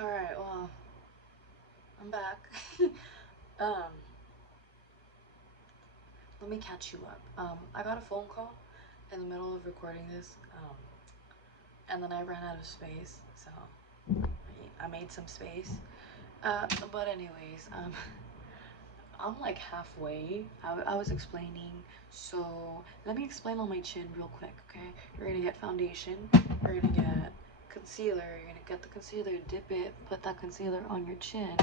Alright, well, I'm back. um, let me catch you up. I got a phone call in the middle of recording this, and then I ran out of space, so I made some space. But anyways, I'm like halfway. I was explaining, so let me explain on my chin real quick, okay? You're gonna get foundation, you're gonna get concealer, you're gonna get the concealer, dip it, put that concealer on your chin,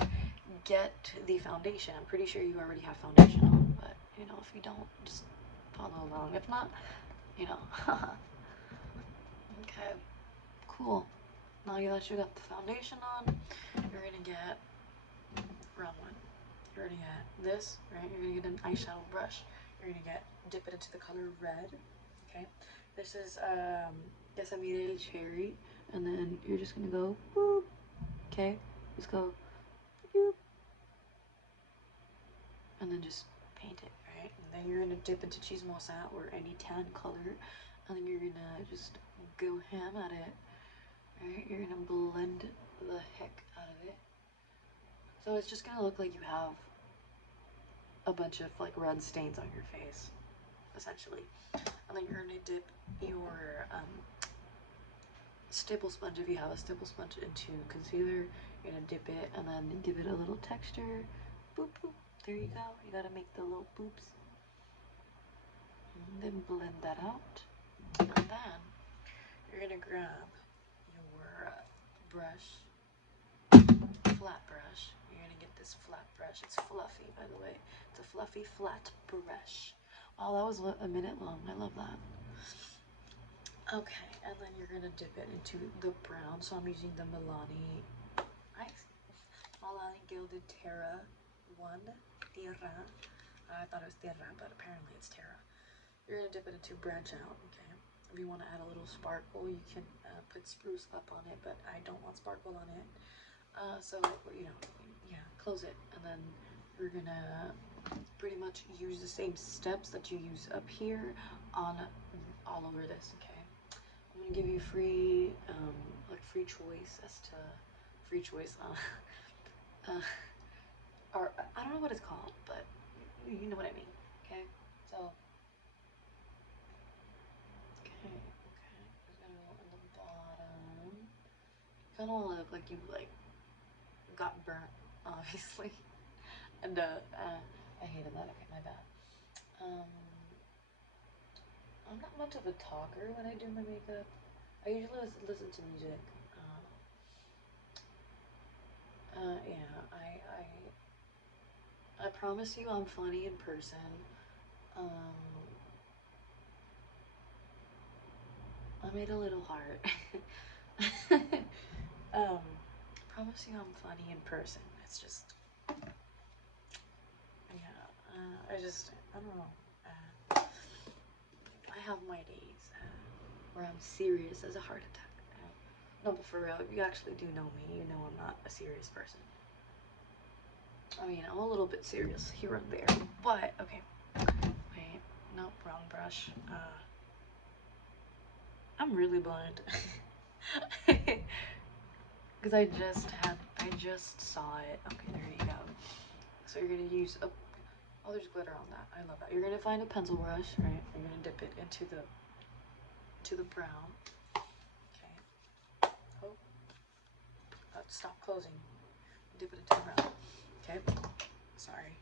get the foundation. I'm pretty sure you already have foundation on, but you know, if you don't, just follow along. If not, you know. Okay, cool. Now that you got the foundation on, you're gonna get wrong one. You're gonna get this, right? You're gonna get an eyeshadow brush. You're gonna dip it into the color red. Okay. This is Yasamire Cherry, and then you're just gonna go boop. Okay. Just go boop, and then just paint it, right? And then you're gonna dip into chismosa or any tan color, and then you're gonna just go ham at it. Right? You're gonna blend the heck out of it. So it's just gonna look like you have a bunch of like red stains on your face, essentially. And then you're gonna dip your stipple sponge, if you have a stipple sponge, into concealer. You're gonna dip it and then give it a little texture. Boop boop. There you go. You gotta make the little boops. And then blend that out. And then you're gonna grab your brush, flat brush. You're gonna get this flat brush. It's fluffy, by the way. It's a fluffy flat brush. Wow, that was a minute long. I love that. Okay, and then you're gonna dip it into the brown. So I'm using the Milani Gilded Terra 1 Tierra. I thought it was Tierra, but apparently it's Terra. You're gonna dip it into branch out. Okay. If you want to add a little sparkle, you can put spruce up on it, but I don't want sparkle on it. So you know, yeah, close it, and then you're gonna pretty much use the same steps that you use up here on all over this. Okay. I'm gonna give you free, like free choice as to free choice. Or I don't know what it's called, but you know what I mean. Okay. So okay, just gonna go on the bottom. Kind of want to look like you like got burnt, obviously. And I hated that. Okay, my bad. Um, I'm not much of a talker when I do my makeup. I usually listen to music. Yeah, I promise you I'm funny in person. Um, I made a little heart. Promise you I'm funny in person. It's just, yeah, I don't know. I have my days where I'm serious as a heart attack. No, but for real, if you actually do know me, you know I'm not a serious person. I mean, I'm a little bit serious here and there, but okay. Wait, nope, wrong brush. I'm really blind. Because I just saw it. Okay, there you go. So you're gonna use a, oh, there's glitter on that. I love that. You're gonna find a pencil brush, right? You're gonna dip it into the brown. Okay. Oh, stop closing. Dip it into the brown. Okay. Sorry.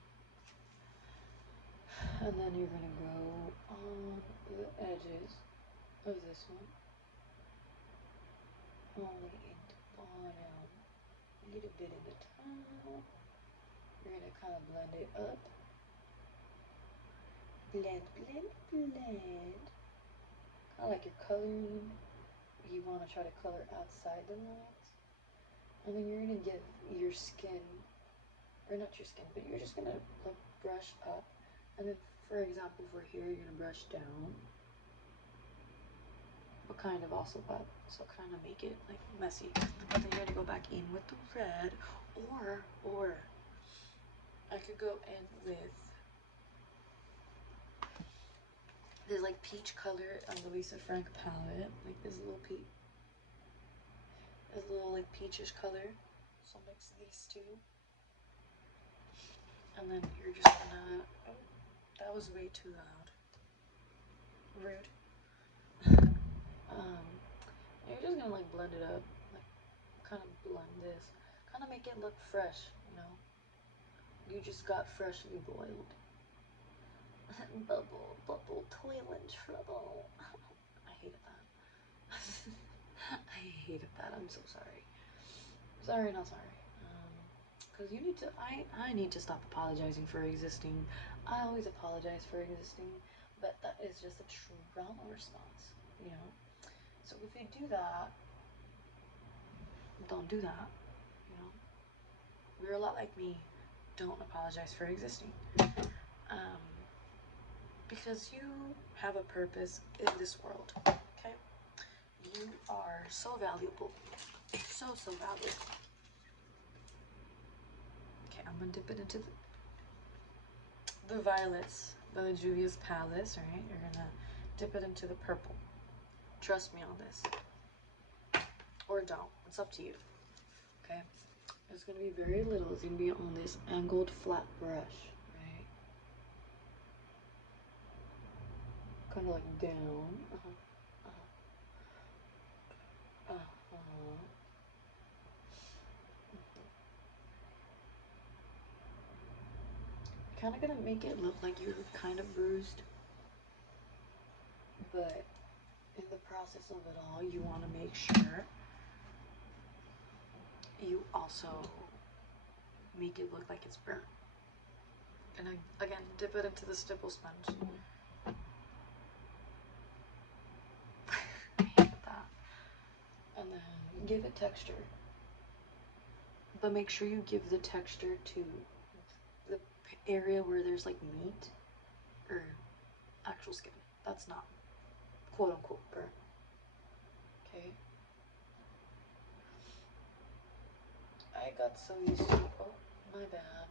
And then you're gonna go on the edges of this one. Only in the bottom. A little bit in the top. You're gonna kind of blend it up. Blend, blend, blend. Kind of like you're coloring. You want to try to color outside the lines. And then you're gonna give your skin, or not your skin, but you're just gonna like brush up. And then, for example, for here, you're gonna brush down, but kind of also up. So kind of make it like messy. But then you're gonna go back in with the red, or I could go in with this like peach color on the Lisa Frank palette, like this little like peachish color. So mix these two. And then you're just gonna, oh, that was way too loud. Rude. You're just gonna like blend it up, like kind of blend this, kind of make it look fresh, you know? You just got freshly boiled. Bubble, toilet trouble. I hated that. I hated that, I'm so sorry. Sorry, not sorry. Because you need to, I need to stop apologizing for existing. I always apologize for existing, but that is just a trauma response, you know? So if you do that, don't do that, you know? You're a lot like me. Don't apologize for existing. Because you have a purpose in this world, okay? You are so valuable. So valuable. Okay, I'm gonna dip it into the violets, the Juvia's Palace, right? You're gonna dip it into the purple. Trust me on this. Or don't. It's up to you. Okay? It's gonna be very little. It's gonna be on this angled flat brush, right? Kind of like down. Kind of gonna make it look like you're kind of bruised, but in the process of it all, you want to make sure you also make it look like it's burnt. And again, dip it into the stipple sponge. I hate that. And then give it texture. But make sure you give the texture to the area where there's like meat or actual skin. That's not quote unquote burnt. Okay? I got so used to, oh, my bad.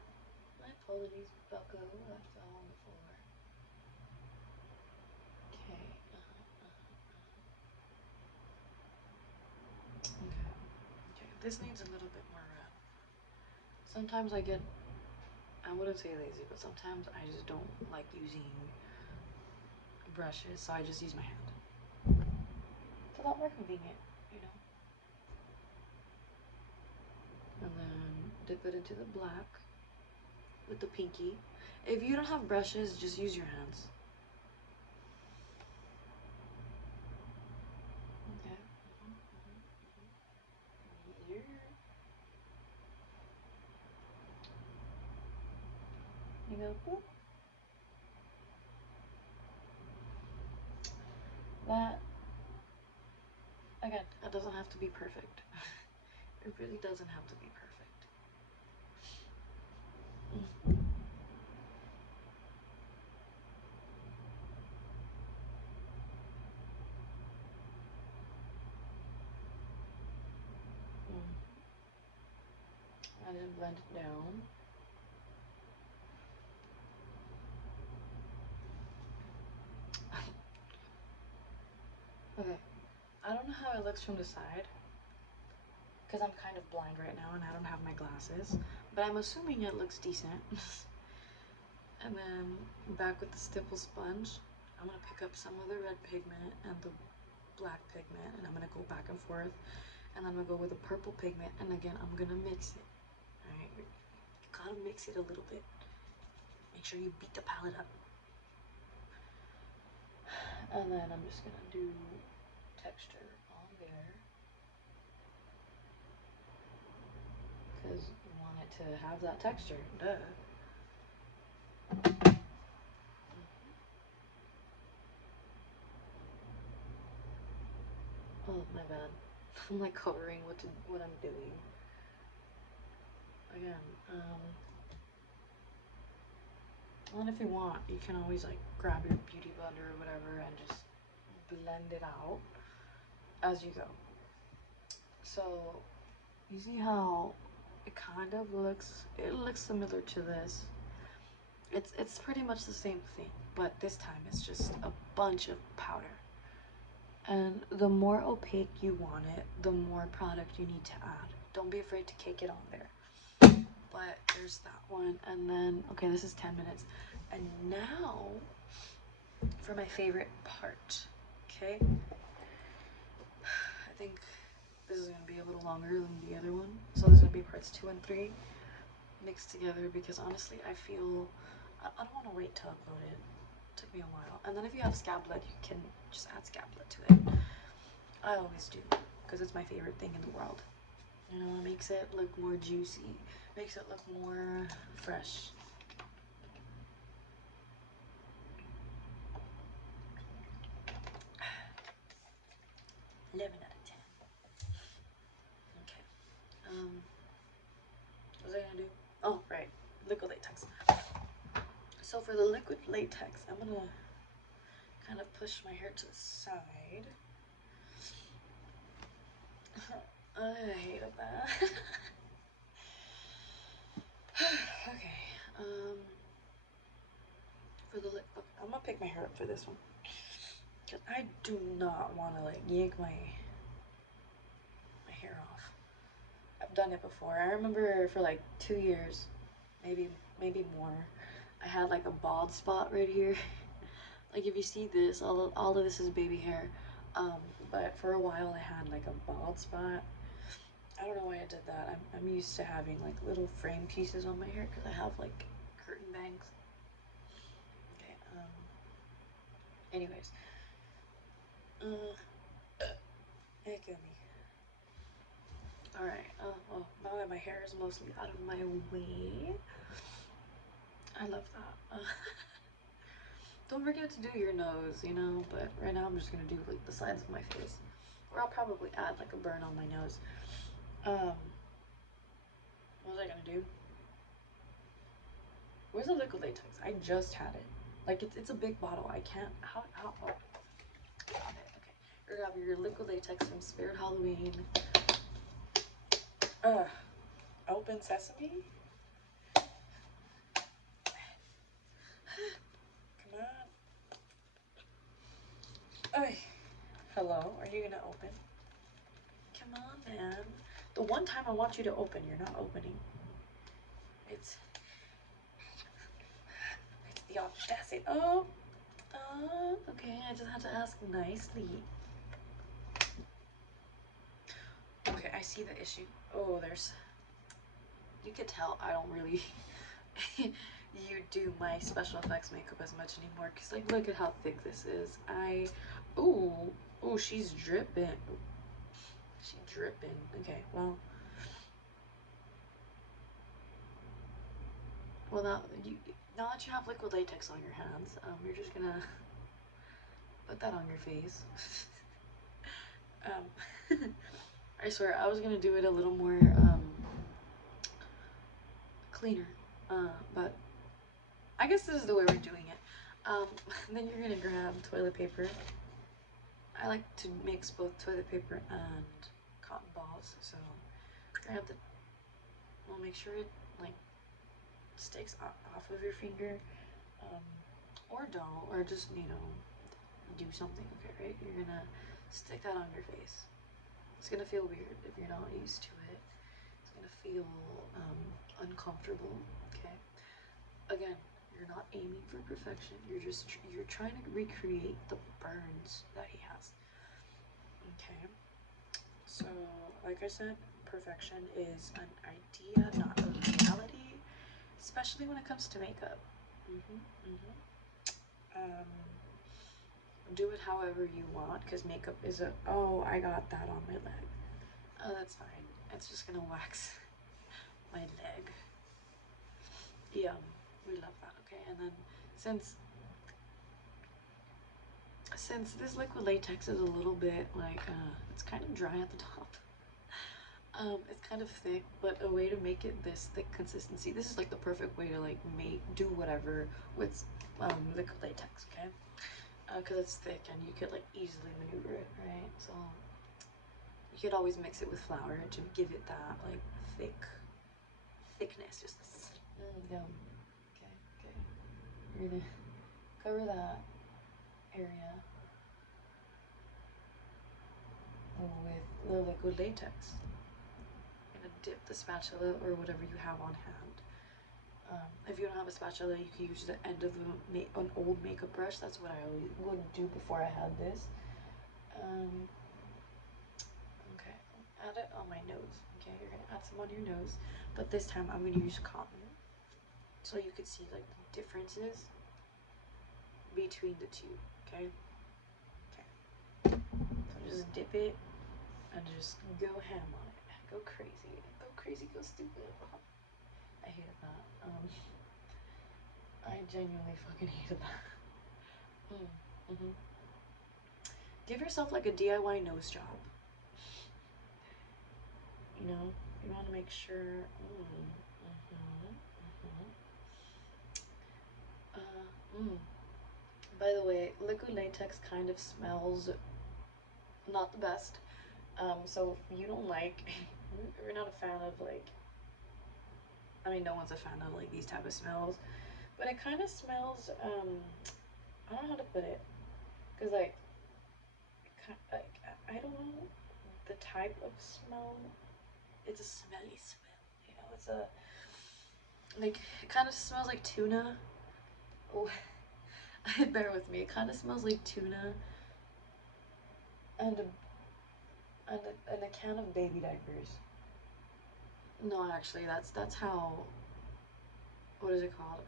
My apologies, Bucko. I fell on the floor. Okay. Okay. This needs a little bit more red. Sometimes I get, I wouldn't say lazy, but sometimes I just don't like using brushes, so I just use my hand. It's a lot more convenient, you know? And then dip it into the black with the pinky. If you don't have brushes, just use your hands. Okay. Here. You go, boop. That, again, it doesn't have to be perfect. It really doesn't have to be perfect. I just blend it down. Okay, I don't know how it looks from the side because I'm kind of blind right now and I don't have my glasses, but I'm assuming it looks decent. And then back with the stipple sponge, I'm gonna pick up some of the red pigment and the black pigment, and I'm gonna go back and forth, and I'm gonna go with the purple pigment, and again I'm gonna mix it. All right, you gotta mix it a little bit. Make sure you beat the palette up. And then I'm just gonna do texture on there because you want it to have that texture. Duh. Oh, my bad. I'm like covering what I'm doing. Again, and if you want, you can always like grab your beauty blender or whatever and just blend it out as you go. So you see how it kind of looks, it looks similar to this. It's pretty much the same thing, but this time it's just a bunch of powder. And the more opaque you want it, the more product you need to add. don't be afraid to cake it on there. But there's that one, and then okay, this is 10 minutes, and now for my favorite part. Okay, I think this is gonna be a little longer than the other one, so there's gonna be parts 2 and 3 mixed together, because honestly I feel I don't want to wait to upload it. It took me a while. And then if you have scab blood, you can just add scab blood to it. I always do, because it's my favorite thing in the world. You know, it makes it look more juicy, makes it look more fresh. Eleven out of 10. Okay. What was I gonna do? Oh, right. Liquid latex. So for the liquid latex, I'm gonna kind of push my hair to the side. I hated that. Okay. For the lip, okay, I'm gonna pick my hair up for this one, cause I do not want to like yank my hair off. I've done it before. I remember for like 2 years, maybe more. I had like a bald spot right here. Like if you see this, all of this is baby hair. But for a while I had like a bald spot. I don't know why I did that. I'm used to having like little frame pieces on my hair because I have like curtain bangs. Okay. Anyways. It killed me. Alright. Well, now that my hair is mostly out of my way, I love that. Don't forget to do your nose, you know, but right now I'm just gonna do like the sides of my face. Or I'll probably add like a burn on my nose. What was I gonna do? Where's the liquid latex? I just had it. Like it's a big bottle. I can't. How? Oh. Got it. Okay. You're gonna have your liquid latex from Spirit Halloween. Open sesame. Come on. Ay. Hello. Are you gonna open? Come on, man. The one time I want you to open, you're not opening. It's the audacity. Oh. Okay. I just had to ask nicely. Okay, I see the issue. Oh, you could tell I don't really you do my special effects makeup as much anymore, because like look at how thick this is. Oh, she's dripping. Okay, well now that you have liquid latex on your hands, you're just gonna put that on your face. I swear I was gonna do it a little more cleaner, but I guess this is the way we're doing it. Then you're gonna grab toilet paper. I like to mix both toilet paper and cotton balls, so grab well, make sure it like sticks off of your finger, or don't, or just, you know, do something. Okay, right? You're gonna stick that on your face. It's gonna feel weird if you're not used to it. It's gonna feel uncomfortable. Okay. Again, you're not aiming for perfection. You're trying to recreate the burns that he has. Okay. So, like I said, perfection is an idea, not a reality, especially when it comes to makeup. Do it however you want, because makeup is oh, I got that on my leg. Oh, that's fine. It's just gonna wax my leg. Yeah, we love that. Okay, and then since this liquid latex is a little bit like it's kind of dry at the top. It's kind of thick, but a way to make it this thick consistency. This is like the perfect way to like do whatever with liquid latex. Okay. Because it's thick and you could like easily maneuver it, right? So you could always mix it with flour to give it that like thickness. Just there we go. Okay. You're gonna cover that area with the liquid latex. You're gonna dip the spatula or whatever you have on hand. If you don't have a spatula, you can use the end of an old makeup brush. That's what I always would do before I had this. Okay, add it on my nose. Okay, you're gonna add some on your nose, but this time I'm gonna use cotton, so you can see like the differences between the two. Okay. Okay. So just dip it and just go ham on it. Go crazy. Go crazy. Go stupid. I hated that. I genuinely fucking hated that. Give yourself like a DIY nose job. You know, you want to make sure. By the way, liquid latex kind of smells not the best. So if you don't like, you're not a fan of like, I mean, no one's a fan of like these type of smells, but it kind of smells. I don't know how to put it, cause like I don't know the type of smell. It's a smelly smell, you know. It's a like it kind of smells like tuna. Oh, bear with me. It kind of smells like tuna and a can of baby diapers. No, actually, that's how. What is it called?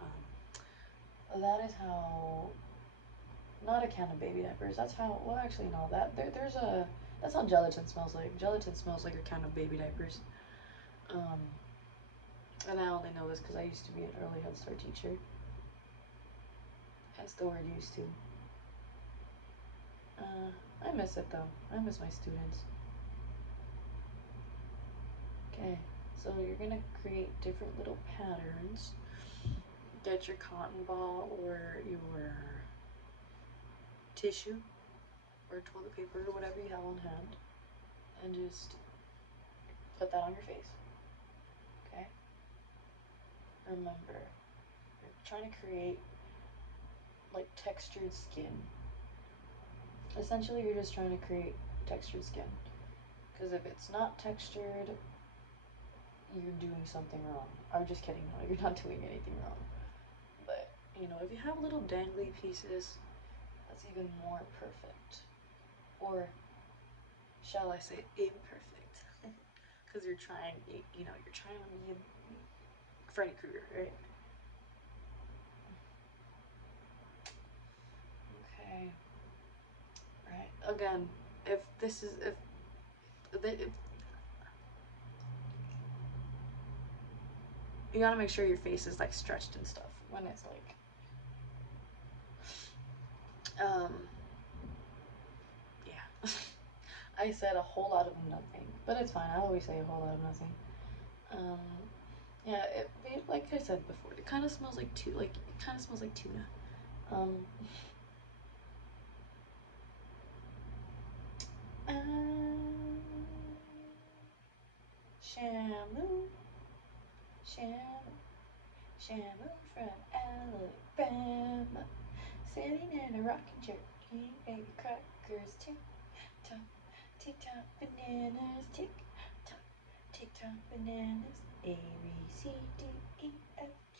That is how. Not a can of baby diapers. That's how. Well, actually, no. There's a. That's how gelatin smells like. Gelatin smells like a can of baby diapers. And I only know this because I used to be an early Head Start teacher. Hence the word used to. I miss it though. I miss my students. Okay, so you're gonna create different little patterns. Get your cotton ball or your tissue or toilet paper or whatever you have on hand and just put that on your face. Okay? Remember, you're trying to create like textured skin. Essentially, you're just trying to create textured skin. Because if it's not textured, you're doing something wrong. I'm just kidding, no, you're not doing anything wrong. But, you know, if you have little dangly pieces, that's even more perfect. Or, shall I say, imperfect. Because you're trying, you know, you're trying to be Freddy Krueger, right? Okay. Right. Again, if this is, if you gotta make sure your face is like stretched and stuff when it's like yeah. I said a whole lot of nothing, but it's fine. I always say a whole lot of nothing. Yeah, like I said before, it kind of smells like tuna. Um, Shamu, Shamu, Shamu from Alabama, sitting in a rocking chair, eating baby crackers, tick tock, bananas, tick tock, bananas, A B C D E F G.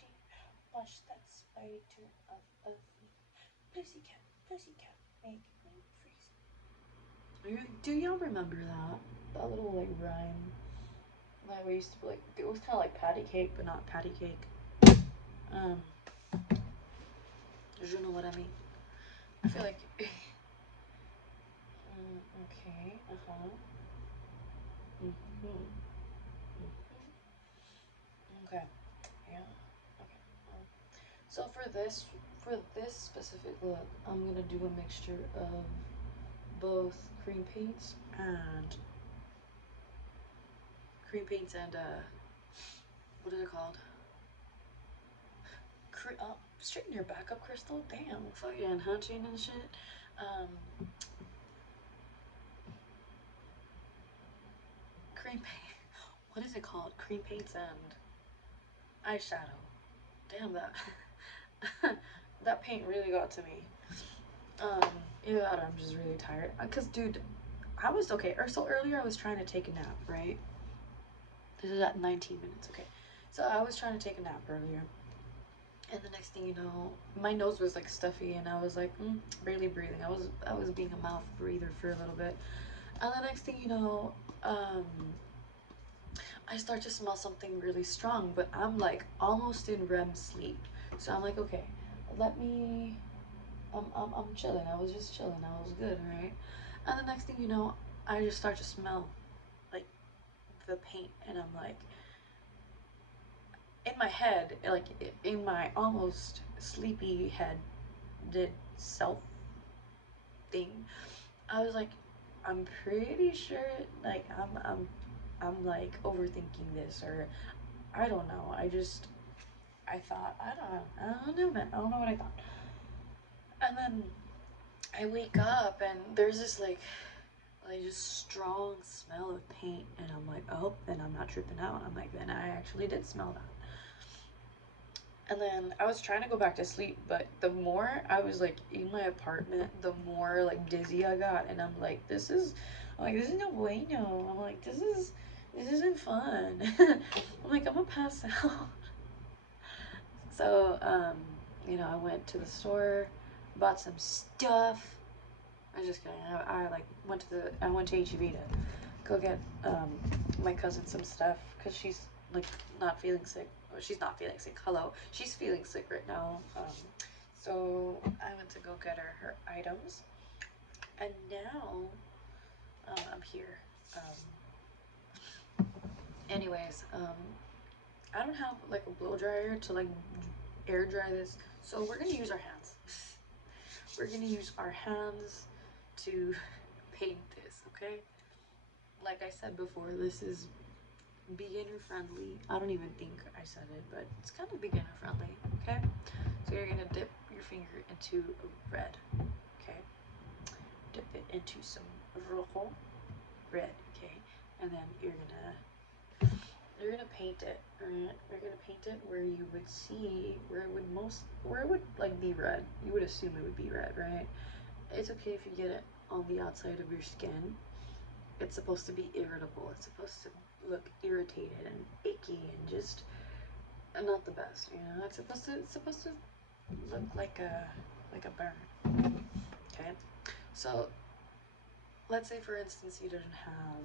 Wash that spider off of me, pussycat, make me freeze. Do y'all remember that? That little like rhyme that we used to like. It was kind of like patty cake, but not patty cake. You know what I mean? I feel like. Okay. Okay. Yeah. Okay. So for this specific look, I'm gonna do a mixture of both cream paints and what is it called? Straighten your back up, Crystal. Damn, fucking hunching and shit. Cream paint. What is it called? Cream paints and eyeshadow. Damn that. That paint really got to me. Either that or I'm just really tired. Cause dude, I was okay. Or so earlier I was trying to take a nap, right? This is at 19 minutes. Okay. So I was trying to take a nap earlier. And the next thing you know, my nose was like stuffy, and I was like barely breathing. I was being a mouth breather for a little bit, and the next thing you know, I start to smell something really strong. But I'm like almost in REM sleep, so I'm like, okay, let me. I'm chilling. I was just chilling. I was good, right? And the next thing you know, I just start to smell like the paint, and I'm like, in my head, like in my almost sleepy head, did self thing. I was like, I'm pretty sure, like I'm like overthinking this, or I don't know. I thought, I don't know, man. I don't know what I thought. And then I wake up and there's this like just strong smell of paint, and I'm like, oh, then I'm not tripping out. I'm like, then I actually did smell that. And then I was trying to go back to sleep, but the more I was like in my apartment, the more like dizzy I got, and I'm like, this is no bueno. I'm like, this isn't fun. I'm like, I'm gonna pass out. So, I went to the store, bought some stuff. I was just kidding. I like I went to HEB to go get my cousin some stuff because she's like not feeling sick. Well, she's not feeling sick. Hello, she's feeling sick right now. So I went to go get her items, and now I'm here. Anyways, I don't have like a blow dryer to like air dry this, so we're gonna use our hands. We're gonna use our hands to paint this, okay? Like I said before, this is beginner friendly. I don't even think I said it, but it's kind of beginner friendly, okay? So you're gonna dip your finger into red, okay? Dip it into some rojo red, okay? And then you're gonna paint it, alright? You're gonna paint it where you would see where it would like be red. You would assume it would be red, right? It's okay if you get it on the outside of your skin. It's supposed to be irritable. It's supposed to look irritated and icky and just not the best, you know. It's supposed to look like a burn. Okay, so let's say for instance you didn't have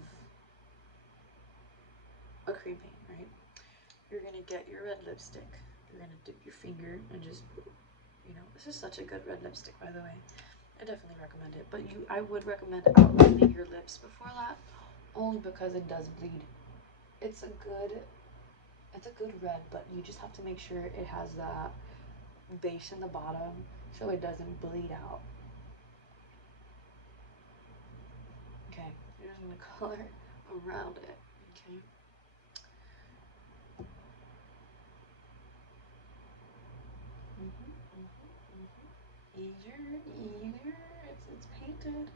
a cream paint, right? You're gonna get your red lipstick. You're gonna dip your finger and just, this is such a good red lipstick, by the way. I definitely recommend it, but I would recommend outlining your lips before that, only because it does bleed. It's a good it's a good red, but you just have to make sure it has that base in the bottom so it doesn't bleed out. Okay, you're just gonna color around it. Okay. Easier. It's painted.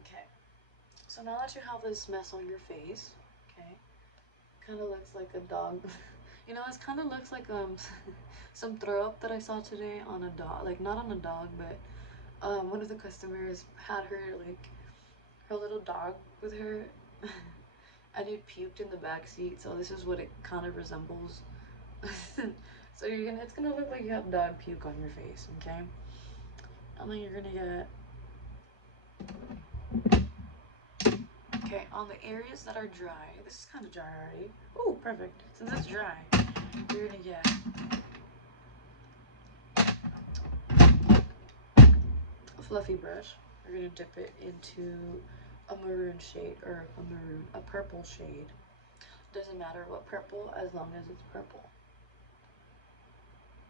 Okay. So now that you have this mess on your face, okay, kind of looks like a dog. It kind of looks like some throw up that I saw today on a dog. Like not on a dog, but one of the customers had her little dog with her, and it puked in the back seat. So this is what it kind of resembles. So it's gonna look like you have dog puke on your face, okay? And then you're gonna get, okay, on the areas that are dry. This is kind of dry already. Oh, perfect. Since it's dry, you're gonna get a fluffy brush. You're gonna dip it into a maroon shade, or a purple shade. Doesn't matter what purple, as long as it's purple.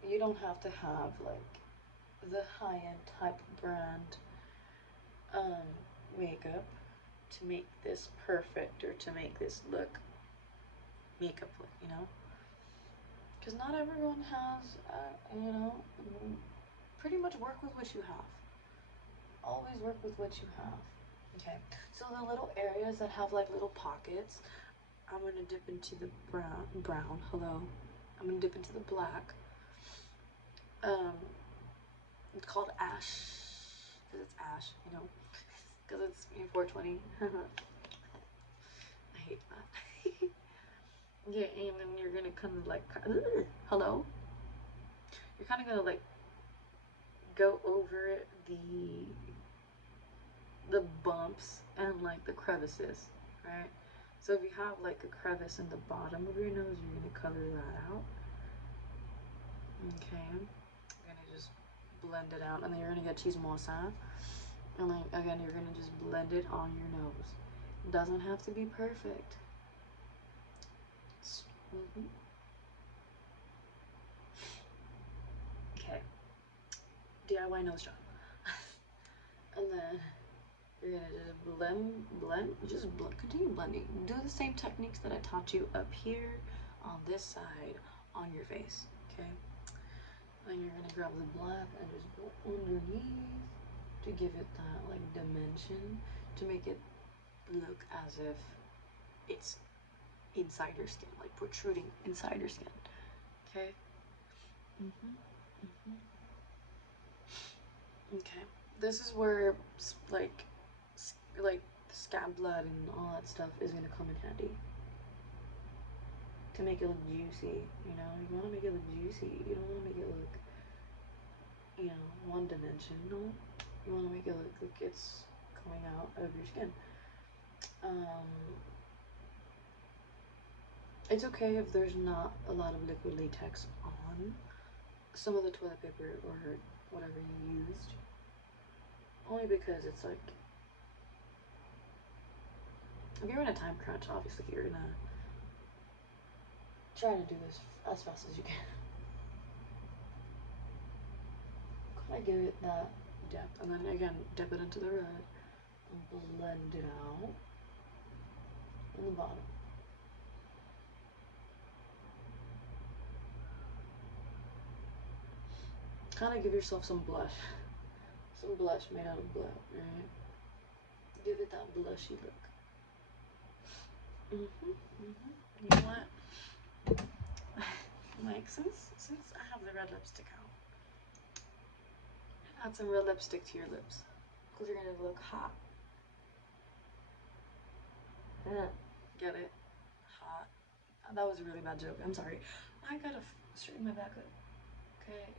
You don't have to have like the high-end type brand um, makeup to make this perfect, or to make this look makeup look. Because not everyone has, pretty much work with what you have. Always work with what you have. Okay, so the little areas that have like little pockets, I'm gonna dip into the hello. I'm gonna dip into the black. Um, it's called ash, because it's ash, because it's 420. I hate that. Yeah, and then you're gonna kind of like, hello? You're kind of gonna like go over the bumps and like the crevices, right? So if you have like a crevice in the bottom of your nose, you're gonna color that out. Okay, you're gonna just blend it out, and then you're gonna get chismosa, and then again you're gonna just blend it on your nose. It doesn't have to be perfect. Mm-hmm. Okay, DIY nose job. And then you're gonna just continue blending. Do the same techniques that I taught you up here, on this side, on your face, okay? Then you're gonna grab the black and just go underneath to give it that like dimension, to make it look as if it's inside your skin, like protruding inside your skin, okay? Mm-hmm. Mm-hmm. Okay, this is where like scab blood and all that stuff is gonna come in handy to make it look juicy. You know, you want to make it look juicy. You don't want to make it look, you know, one dimensional. You want to make it look like it's coming out of your skin. Um, it's okay if there's not a lot of liquid latex on some of the toilet paper or whatever you used. Only because it's like, if you're in a time crunch, obviously you're gonna try to do this as fast as you can. Kind of give it that depth, and then again dip it into the red and blend it out in the bottom. Kind of give yourself some blush made out of blood, right? Give it that blushy look. You know what? Like since I have the red lipstick out, add some red lipstick to your lips, because you're gonna look hot. Yeah. Get it? Hot. That was a really bad joke. I'm sorry. I gotta straighten my back up. Okay.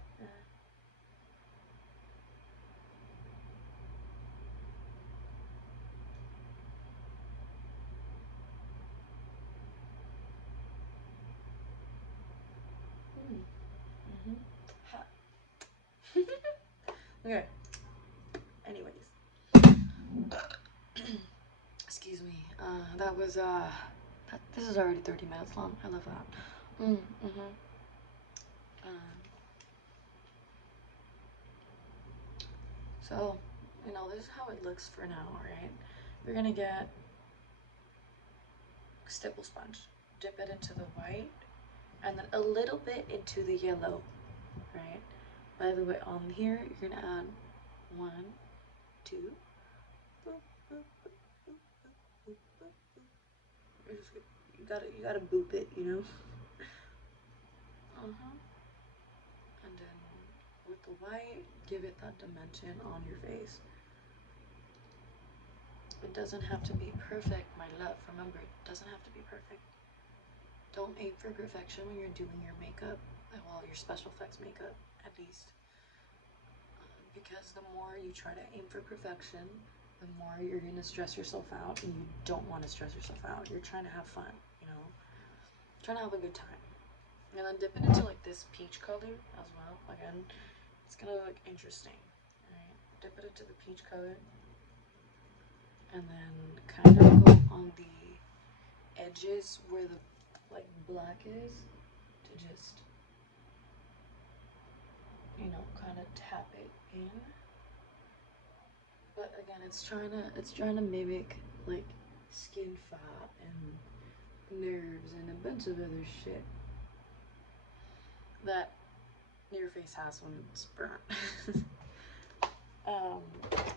Mm-hmm. Hot. Okay. Anyways. Excuse me. That was this is already 30 minutes long. I love that. Um, so, you know, this is how it looks for now, right? You're gonna get stipple sponge, dip it into the white, and then a little bit into the yellow, right? By the way, on here, you're gonna add one, two, boop, boop, boop, boop, boop, boop, boop. You gotta boop it, you know? Uh-huh. And then with the white, give it that dimension on your face. It doesn't have to be perfect, my love. Remember, it doesn't have to be perfect. Don't aim for perfection when you're doing your makeup. Well, your special effects makeup, at least. Because the more you try to aim for perfection, the more you're going to stress yourself out, and you don't want to stress yourself out. You're trying to have fun, you know? Trying to have a good time. And then dip it into like this peach color as well. Again, it's going to look interesting. Alright, dip it into the peach color. And then kind of go on the edges where the like black is, to just, you know, kind of tap it in. But again, it's trying to mimic like skin fat and nerves and a bunch of other shit that your face has when it's burnt. um,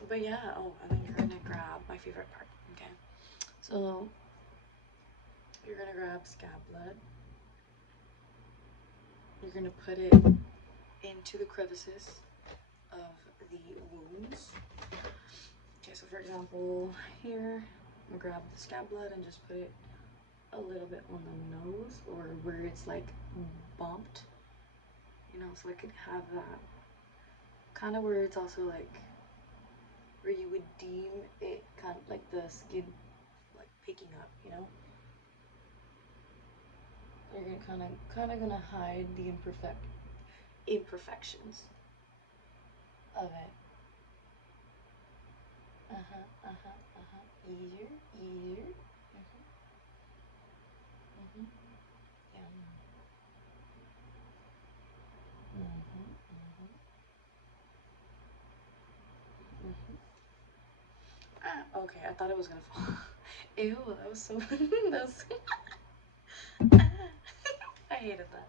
but yeah, oh, and then you're gonna grab my favorite part. Okay, so you're gonna grab scab blood. You're gonna put it into the crevices of the wounds. Okay, so for example, here, I'm gonna grab the scab blood and just put it a little bit on the nose or where it's like bumped, you know, so I could have that kind of where it's also like where you would deem it kind of like the skin like picking up, you know. You're gonna kind of gonna hide the imperfections of it. Easier, easier. Mhm. Yeah. Mhm. Ah, okay, I thought it was gonna fall. Ew, that was so. That was. I hated that.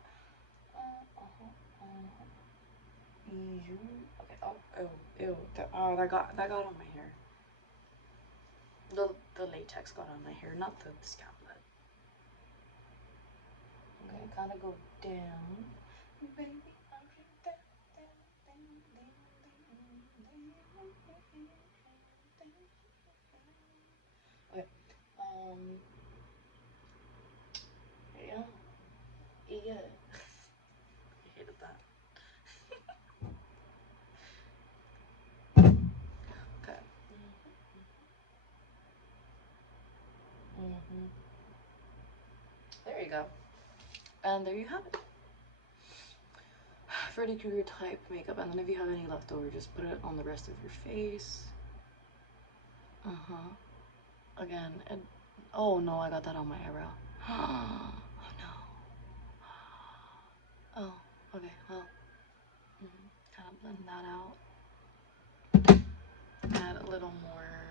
Ew. Okay. Oh, ew, ew. Oh, that got on my hair. The latex got on my hair, not the scab. I'm gonna kind of go down, baby. I'm going down, down, down, down, down, down. Okay. Um. Yeah. Yeah. I hated that. Okay. Mhm. There you go. And there you have it. Freddy Krueger type makeup. And then if you have any left over, just put it on the rest of your face. Uh huh. Again. And oh no, I got that on my eyebrow. Oh no. Oh. Okay. Well. Kind of blend that out. Add a little more